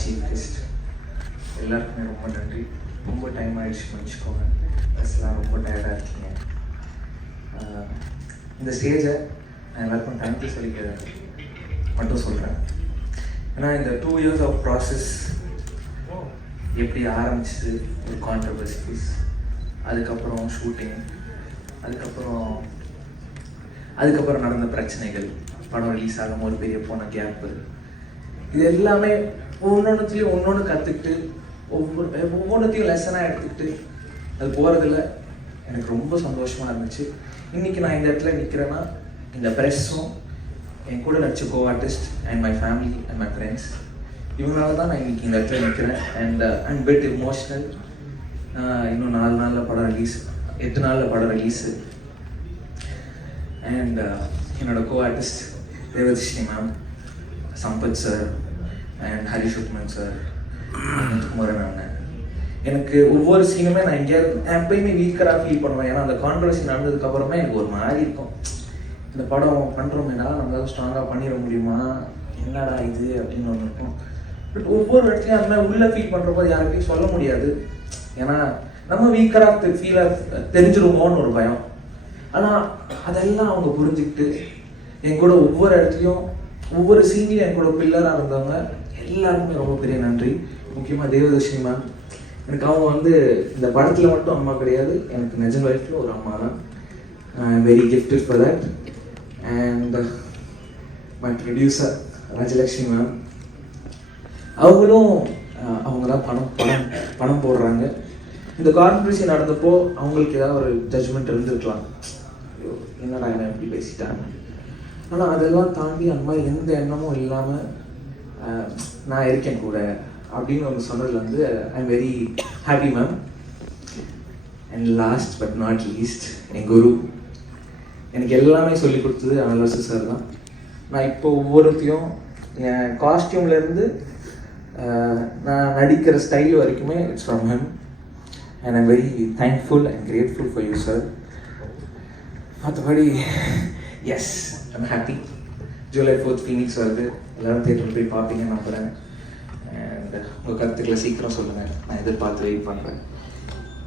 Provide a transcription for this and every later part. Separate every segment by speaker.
Speaker 1: Chief guest எல்லாருக்குமே ரொம்ப நன்றி. ரொம்ப டைம் ஆயிடுச்சு மன்னிச்சுக்கோங்க. பஸ்லாம் ரொம்ப டயர்டாக இருக்கீங்க. இந்த ஸ்டேஜை நான் எல்லாருக்கும் தேங்க்யூ சொல்லிக்க மட்டும் சொல்கிறேன் ஏன்னா இந்த டூ இயர்ஸ் ஆஃப் ப்ராசஸ் எப்படி ஆரம்பிச்சது? ஒரு கான்ட்ரவர்சிஸ் அதுக்கப்புறம் ஷூட்டிங் அதுக்கப்புறம் அதுக்கப்புறம் நடந்த பிரச்சனைகள். படம் ரிலீஸ் ஆகும் ஒரு பெரிய போன கேப்பு இது எல்லாமே ஒவ்வொன்றுத்துலேயும் ஒன்று கற்றுக்கிட்டு ஒவ்வொரு ஒவ்வொன்றத்தையும் லெசனாக எடுத்துக்கிட்டு அது போகிறதுல எனக்கு ரொம்ப சந்தோஷமாக இருந்துச்சு. இன்றைக்கி நான் இந்த இடத்துல நிற்கிறேன்னா இந்த ப்ரெஸ்ஸும் என் கூட நடிச்ச co artist and my family and my friends இவங்களால தான் நான் இன்னைக்கு இந்த இடத்துல நிற்கிறேன் அண்ட் அண்ட் பெட் இமோஷ்னல் இன்னும் நாலு நாளில் படம் ரிலீஸ் எட்டு நாளில் படம் ரிலீஸு அண்ட் uh, என்னோட co artist Devadarshini ma'am Sampath sir Hari Sukman sir Kumaran அண்ணன். எனக்கு ஒவ்வொரு சீனுமே நான் எங்கேயாவது எப்பயுமே வீக்கராக ஃபீல் பண்ணுவேன். ஏன்னா அந்த கான்ட்ரவர்சி நடந்ததுக்கு அப்புறமே எனக்கு ஒரு மாதிரி இருக்கும். இந்த படம் பண்ணுறோமேடா நம்மளால ஸ்ட்ராங்காக பண்ணிட முடியுமா? என்னடா இது அப்படின்னு ஒன்று இருக்கும். பட் ஒவ்வொரு இடத்துலையும் அந்த மாதிரி உள்ள ஃபீல் பண்ணுறப்போ யாருக்கையும் சொல்ல முடியாது. ஏன்னா நம்ம வீக்கராக ஃபீலாக தெரிஞ்சிருமோன்னு ஒரு பயம். ஆனால் அதெல்லாம் அவங்க புரிஞ்சுக்கிட்டு என் கூட ஒவ்வொரு இடத்துலையும் ஒவ்வொரு சீனியும் என் கூட பில்லராக இருந்தவங்க எல்லாருக்குமே ரொம்ப பெரிய நன்றி. முக்கியமாக தேவதர்ஷினி மேம் எனக்கு அவங்க வந்து இந்த படத்தில் மட்டும் அம்மா கிடையாது. எனக்கு நிஜ லைஃப்பில் ஒரு அம்மா தான். Very gifted for that and my producer Rajalakshmi ma'am அவங்களும் அவங்க தான் பணம் பணம் பணம் போடுறாங்க. இந்த கான்ட்ரவர்சி நடந்தப்போ அவங்களுக்கு ஏதாவது ஒரு ஜட்ஜ்மெண்ட் இருந்திருக்கலாம். ஐயோ என்னடா என்ன இப்படி பேசிட்டாங்க ஆனால் அதெல்லாம் தாண்டி அந்த மாதிரி எந்த எண்ணமும் இல்லாமல் நான் இருக்கேன் கூட அப்படின்னு அவங்க சொன்னதில் வந்து I am very happy ma'am and last but not least என் குரு. எனக்கு எல்லாமே சொல்லி கொடுத்தது அனலரசு சார் தான். நான் இப்போ ஒவ்வொருத்தையும் என் காஸ்டியூம்லேருந்து நான் நடிக்கிற ஸ்டைல் வரைக்குமே it's from him and I'm very thankful and grateful for you sir மற்றபடி yes I'm happy July fourth Phoenix வருது. எல்லாரும் தேட்டர் போய் பார்ப்பீங்கன்னு நம்புகிறேன் அண்ட் உங்கள் கருத்துக்களை சீக்கிரம் சொல்லுங்கள் நான் எதிர்பார்த்து வெயிட் பண்ணுறேன்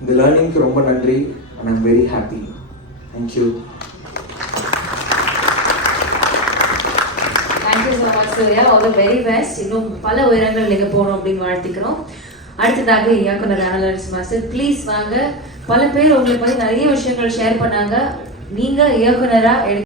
Speaker 1: இந்த லேர்னிங்க்கு ரொம்ப நன்றி. And I'm very happy thank you
Speaker 2: Surya all the very best இன்னும் பல உயரங்கள் நீங்க போகணும் அப்படின்னு வாழ்த்திக்கிறோம். அடுத்ததாக இயக்குனர் அனலரிஸ் மாஸ்டர். ப்ளீஸ் வாங்க. பல பேர் உங்களை பத்தி நிறைய விஷயங்கள் ஷேர் பண்ணாங்க. நீங்க இயக்குனரா எடுக்க